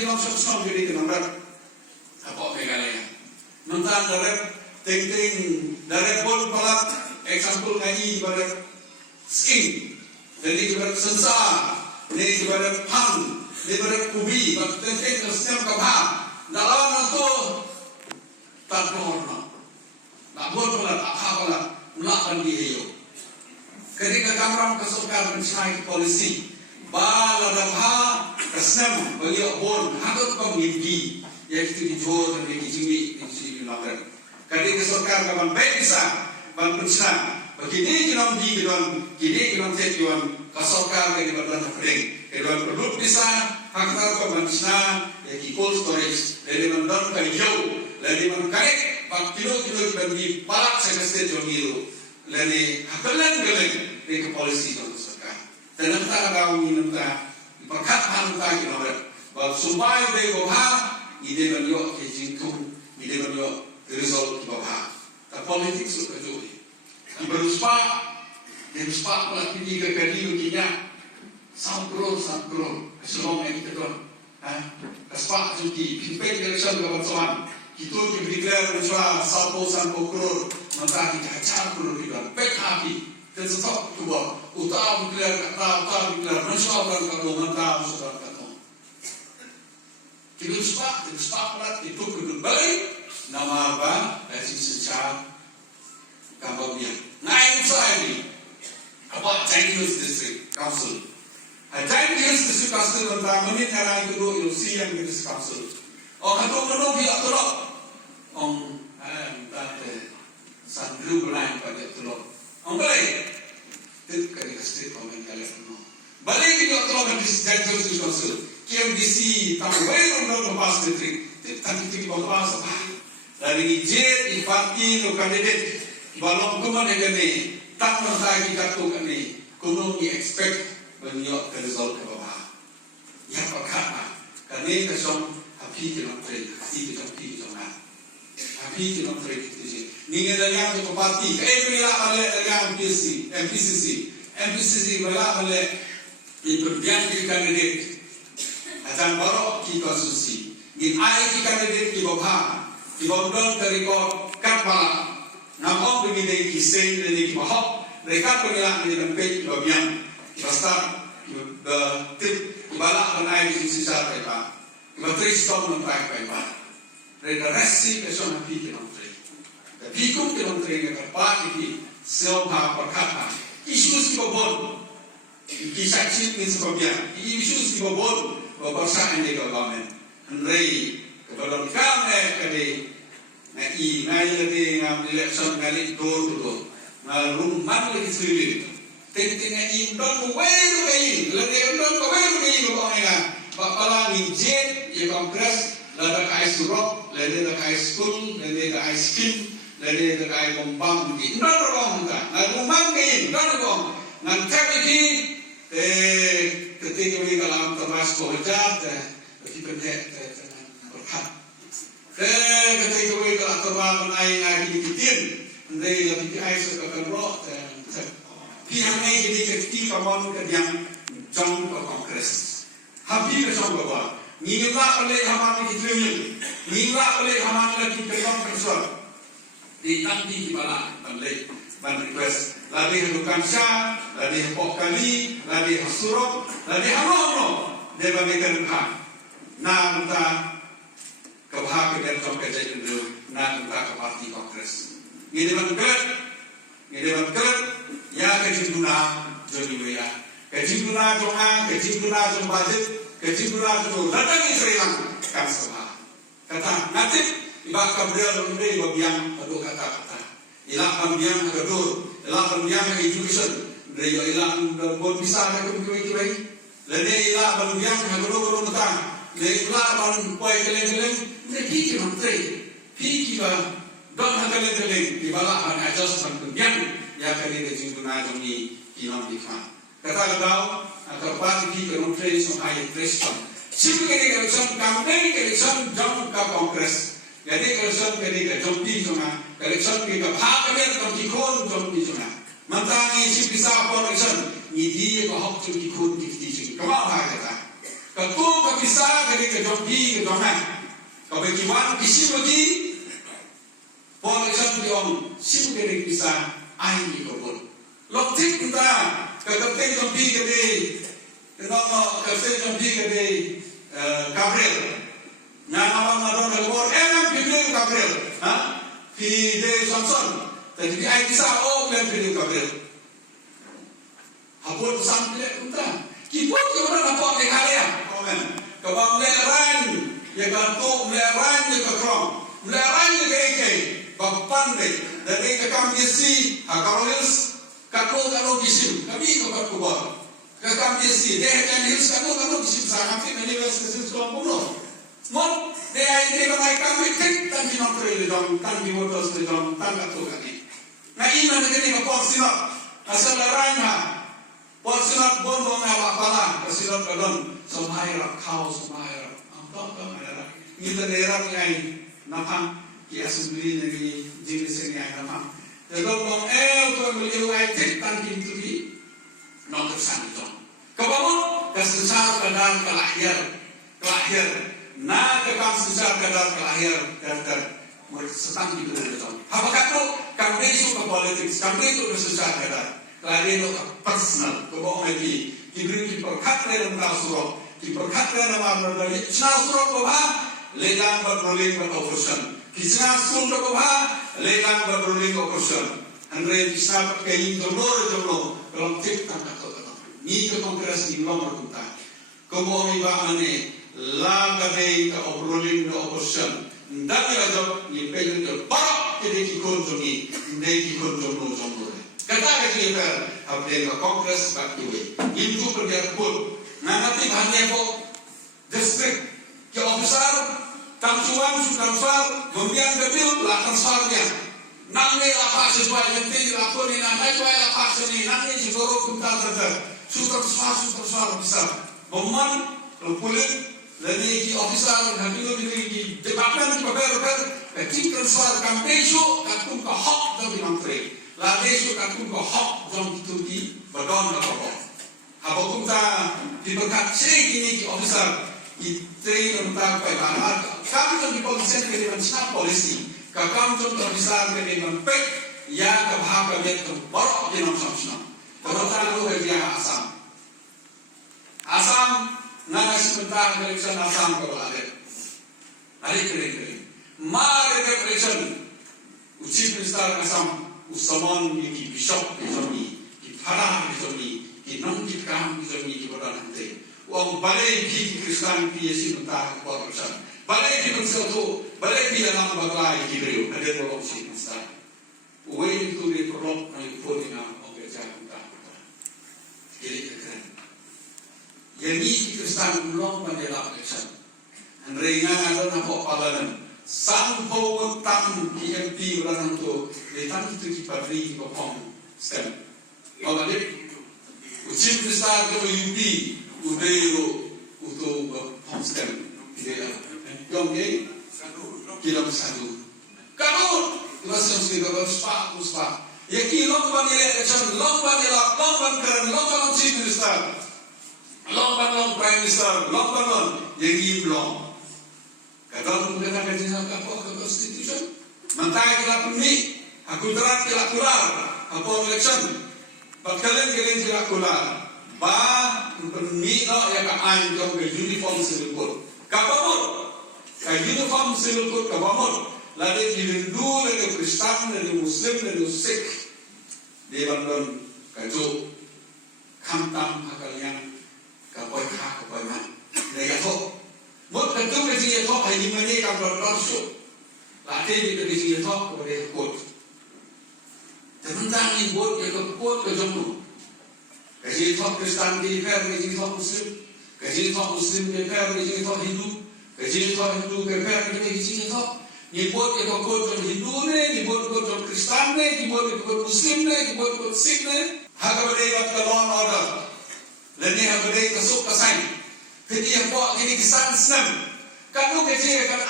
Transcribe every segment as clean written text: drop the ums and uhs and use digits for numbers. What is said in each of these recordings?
kita sosok jadi kenapa apa pegangan mentang dari ting dari pun pelat example ngaji pada skin jadi pada sensar ini pada pang ini pada kubi pada ting setiap kabah dalam itu tak normal tak boleh pelat apa pelat melakukan dia ketika kamera kesukaan mencari polisi bala dabha kesem bagi bon hakut pemimpi yang itu dijual dan dijimi dilakukan ketika kesukaan kawan baik bisa ban pencana begini kita tek kesukaan dari badan kering kedua perlu bisa hakut pencana yang cold storage dari badan kayu dari badan karet kilo bagi palak semester jomiro dari hakalan dari polisi itu sekarang. Dan kita tahu ini kita perkataan kita kita bahawa sumpah dari bawah ide beliau kejingkung ide beliau result bawah. Tapi politik suka juga. Beruspa pula tiga kali begini. Sampro selama ini kita kaspa cuti pimpin election kawan-kawan. Itu diberikan menjual sampo kror mentah dicacar kror kita PKP dan stop coba utang declare kata menjual dan kalau mentah sudah kata kita sepak pula itu kembali nama apa dari secara kampanye naik saya ini apa Chinese District Council Chinese District Council mentah menit era itu dulu yang District Council kalau dia tolak sandru belang pada telur. Balik, itu kerja state komen kalian. Balik itu telur di jatuh di konsul. KMDC tahu baik orang lepas menteri. Tadi lepas apa? Dari jet, infati, lo kandidat. Balong kuman yang ni tak mentari kartu ni. Kuno ni expect menyok result ke bawah. Yang perkara, kerana kesong api kita menteri, api kita api kita menteri itu je. Ni yang tu parti. Bila ada yang MPCC bila ada itu yang kandidat. Akan baru kita konstitusi. Ni ai kandidat di bawah. Di bawah dari kapal. Nama begini kisah ini di bawah. Mereka pengilang di tempat bagian. Basta tip bala penai di sisa mereka. Menteri stop menteri mereka. Mereka resi person api kita menteri. Tapi kau kita menteri yang terpakai di seolah perkata isu sebabon kisah cip ni sebabnya isu sebabon bersama dengan government. Henry kepada kami kali nai lagi ngambil election kali dua rumah lagi sendiri. Tengah indon lagi bagaimana bakalan jet ya kongres lada kai surok lada kai school lada kai skin lada kai kompang di indon rong ta rumah kain indon rong nanti ketika we dalam termas kohjat kita berkat ketika we dalam termas menai dikitin ndai lebih ai sekarang roh pihak ini jadi ketika kawan yang jom ke kongres habis besok bawa nilai oleh hamaran kita ini nilai oleh hamaran kita kongres di tanti di bala oleh ban request lagi bukan sah lagi pokali lagi surok lagi hamono debanekan ha na kita kebahagiaan jom kerja itu na kita ke parti kongres ini debat ya kejibuna joni ya kejibuna jonga kejibuna jon budget kejibuna jon datang Sri Lanka kan sama kata nanti ibak kabrel ini bagian aduh kata ilah kambiang kadur ilah kambiang education dari ilah bon bisa nak kuwi lene ilah kambiang kadur tentang ilah ban poi keleng ini pikir menteri pikir don keleng di bala an adjustment kambiang ya kali kejibuna joni ilang dikha kata kau atau parti kita menteri so ayat Kristen sibuk election campaign election jom ke kongres jadi election ke jompi cuma election ke bhagamir jompi kon jompi cuma mantangi si bisa election ni dia ko hok jompi kon di kama kata Ketua kabisa kali ke jombi ke joman. Kebetulan kisi bagi election diom sim kali bisa ai ni kebun. Loktik kita ketetek jombi kali kenapa ketetek jombi kali Gabriel. Nanawan nadon kelor pilih Gabriel. Pilih Samson. Jadi ai bisa pilih Gabriel. Hapur pesan pilih kita. Kipun orang apa kaya? Amen. Kau meleran, ya gantung meleran ya kekrong, meleran ya keke, bapan dek, dari kekam yesi, hakarolis, kalau gisim, kami kau kubar, kekam yesi, deh kan hills kalau gisim sangat ni universitas sekolah puno, mon deh ini kalau kami tek tan di nongkrong di dom, tan di motor di dom, tan katu kami. Nah ini mana kini kau sinot, asal leran ha. Porsinat bombong awak pala, porsinat kadon, semairak kau semairak, ampak semairak. Kita nerang yang napang, kia sendiri lagi jenis ini yang napang. Jadi bombong tuan beliau yang tekan pintu di nomor satu. Kebangun kesesar kadar kelahir, na kekam sesar kadar kelahir kadar setang di dalam. Apakah tu kami masuk ke politik, kami itu kesesar kadar. Lalu personal, kau lagi diberi diperkat dalam surau, diperkat dalam berdali. Surau kau lelang berrolling beroperasi. Kisah surau kau lelang berrolling operasi. Andre kisah kain jomlo kalau tip tangkap kau. Ni ke kongres di luar berkuta. Kau iba ane lagade ke berrolling operasi. Ndang lajak ni pengen ke barak jadi kikun jongi, ndai kikun jomlo. Kata kita apabila kongres baktiwe, itu berdialog. Nanti hanya kok distrik ke officer, tamsuan transfer, membiang debil lah transfernya. Nanti apa sesuai yang tinggi lapor ini, nanti sesuai apa sini, nanti sesuatu kita terjadi. Transfer bisa. Memang kulit dari di officer, habis di departemen berber, ketik transfer kampeso, katung kahok dari menteri. Lalu suka tunggu hak jom dituki berdon apa? Apa kita diberkat segini di officer itu tentang perbedaan. Kami jom di polisi dengan snap polisi. Kami jom di officer dengan pek ya kebahag kami itu baru di nomor sana. Kebetulan lu kerja Asam nana sebentar election Asam kalau ada. Hari kering. Mari election ucip minister Asam. Usaman di bishop di sini, di para di sini, di non di kam di sini di kota nanti. Uang balai di Kristen PSC mentah korupsi. Balai di Mensoto, balai di dalam bagai di Rio ada korupsi besar. Uang itu di perlok yang punya operasi mentah. Jadi keren. Yang ini Kristen belum menjelak election. Henry ngan ada nampak palanan. Sang pun tam PMP orang itu, letan itu dipatri di bawah stem. Kalau dia ucap besar ke UP, udero untuk bawah stem. Dia, yang ni kilo satu. Kalau masih mesti kalau uspa. Ya kilo ban election, lomban keren, lomban chief minister, lomban prime minister, lomban yang ini belum. Kalau kita kerja sama apa konstitusi, mentai kita puni, aku terat kita keluar, apa election, bakalan kita keluar, puni no ya kain jom ke uniform civil code, kapamur, ke uniform civil code kapamur, lalu Hindu, lalu Kristen, lalu Muslim, lalu Sikh, di bandung kaju, kamtam hakalian, kapoi hak kapoi man, negatif. Mot tentu mesti itu hanya mana kalau berdosa, latih itu mesti itu boleh kot. Tentang ini buat itu kot kejomblo. Kasi itu Kristen di per, kasi itu Muslim, kasi itu Muslim di per, kasi itu Hindu, kasi itu Hindu di per, kasi itu. Ni buat itu kot Hindu ne, ni buat kot Kristen ne, ni buat kot Muslim ne, ni buat kot Sikh ne. Hagabade kat law and order. Lani hagabade kasuk kasai. Jadi yang buat ini kesan senang. Kamu kerja kan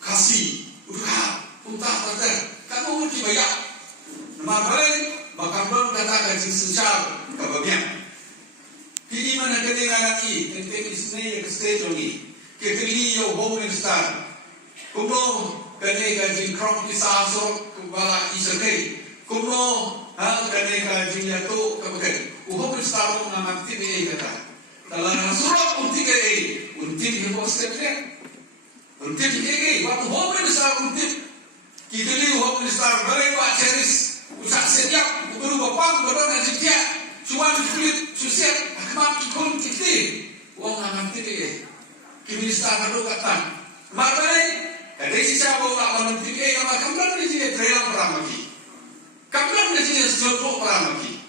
kasih, udah, untah terter. Kamu mesti bayar. Nama lain, bakal belum kata gaji secara kebagian. Jadi mana state ongi. Kekeli yo home minister. Kumno kene ka jing krong pisaso kubala isake. Kumno kene ka jing yato kabuken. Home minister mo ngamati ni kata. Dalam surah untik untik hebo stepnya. Untik ke waktu home minister untik. Kita lihat home minister mereka ceris usak setiap berubah pang berdoa setiap. Cuma kulit susiat akmat ikon kita. Uang ngamati ke. Minister kado kata, marbai, ada sisa bawa menanti kalau kamran di sini trailer perang lagi, kamran di sini sesuatu perang lagi.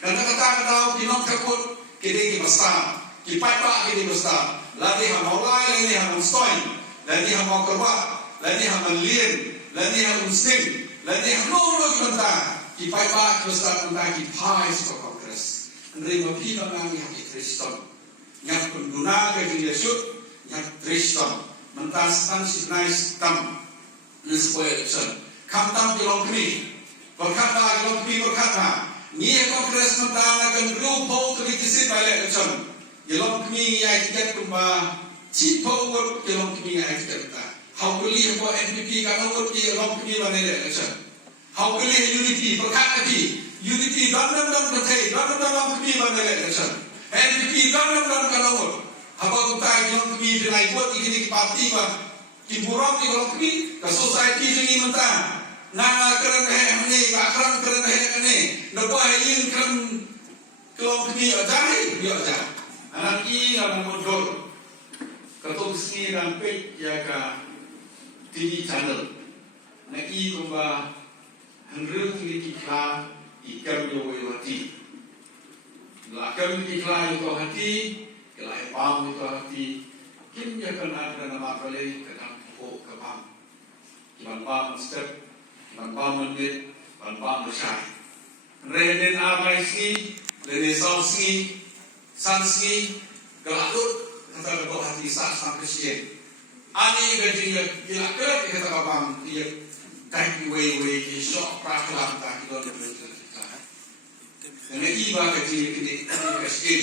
Dan kata kinong takut kita besar, kipai pak kita besar, lagi ham awal, lagi ham stoin, lagi ham kerba, lagi ham lien, lagi ham muslim, lagi ham nolo kita, kipai pak besar kita kipai sekolah kongres, nerima pihak kami hati Kristen. Yang penduna ke Yesus yang Kristen mentaskan signais tam nespoe election kamtam bilong kami berkata ni kongres mentana kan grupo politisi balik election bilong kami yang kita kumba cipo word bilong kami yang kita how beli apa NPP kan word bilong kami balik election how beli unity berkata unity dan betai dan kami balik election NPP dan kanawal. Apa kita yang kami dengan buat ini parti bah, kiburang di kalau kami ke society ini mentah. Nana keren ni, akram keren ni. Lepas ini keren kalau kami aja, dia aja. Anak ini akan mundur. Ketuk sini dan pek jaga TV channel. Nak ini kumba henry ini kita ikan jawati. Lakam ikhlas itu hati, kelai pam itu hati. Kim jangan ada nama kali kadang pokok kepam. Kiman pam step, kiman pam menit, kiman pam besar. Reden abai ski, reden sol ski, san ski, kelatut kata ketok hati sah sampai sien. Ani gajinya gila kerap kata kapam dia kain way shop praklam tak kita boleh. Dengan iba kecil kecil,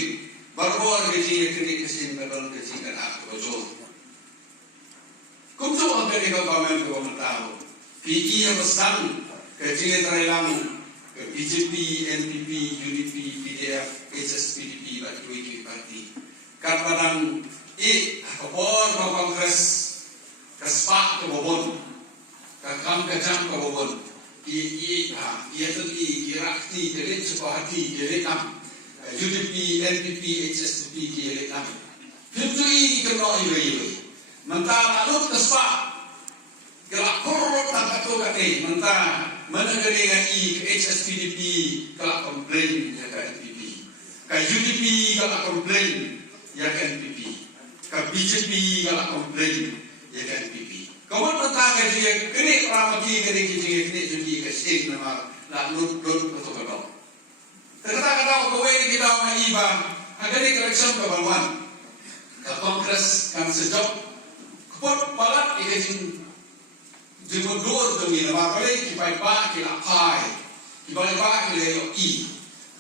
berbor kecil kecil berbor kecil kan aku betul. Kumtu apa yang kau komen kau tahu? PI yang besar kecil terhilang BJP, NPP, UDP, PDF, HSPDP, bagi wiki parti. Kadang kapor kongres kespak kebobon, kakam kacang kebobon. Ia tadi rakti jadi sebuah hati jadi nam UDP, NPP, HSPP jadi nam. Itu ini kena ini. Mentah lalu kespak kelak korot tak kata kata mentah mana dengan HSPDP kelak komplain ya ke NPP, ke UDP kelak komplain ya ke NPP, ke BJP kelak komplain ya ke NPP. Kawan mentah kerja kene ramai kene kene jadi kesik nama nak lut betul betul. Kata kowe kita mau iba, agar election kebaluan, ke kongres kan sejak, kepot balat ikut jemur demi nama kali kipai pak kilapai, kipai pak kilayo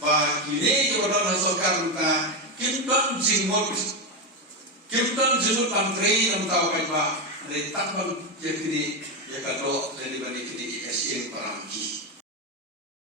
bah kini kepada rasulkan kita kimton jemur pantri yang tahu kan pak. Dari takkan jadi ya kalau dari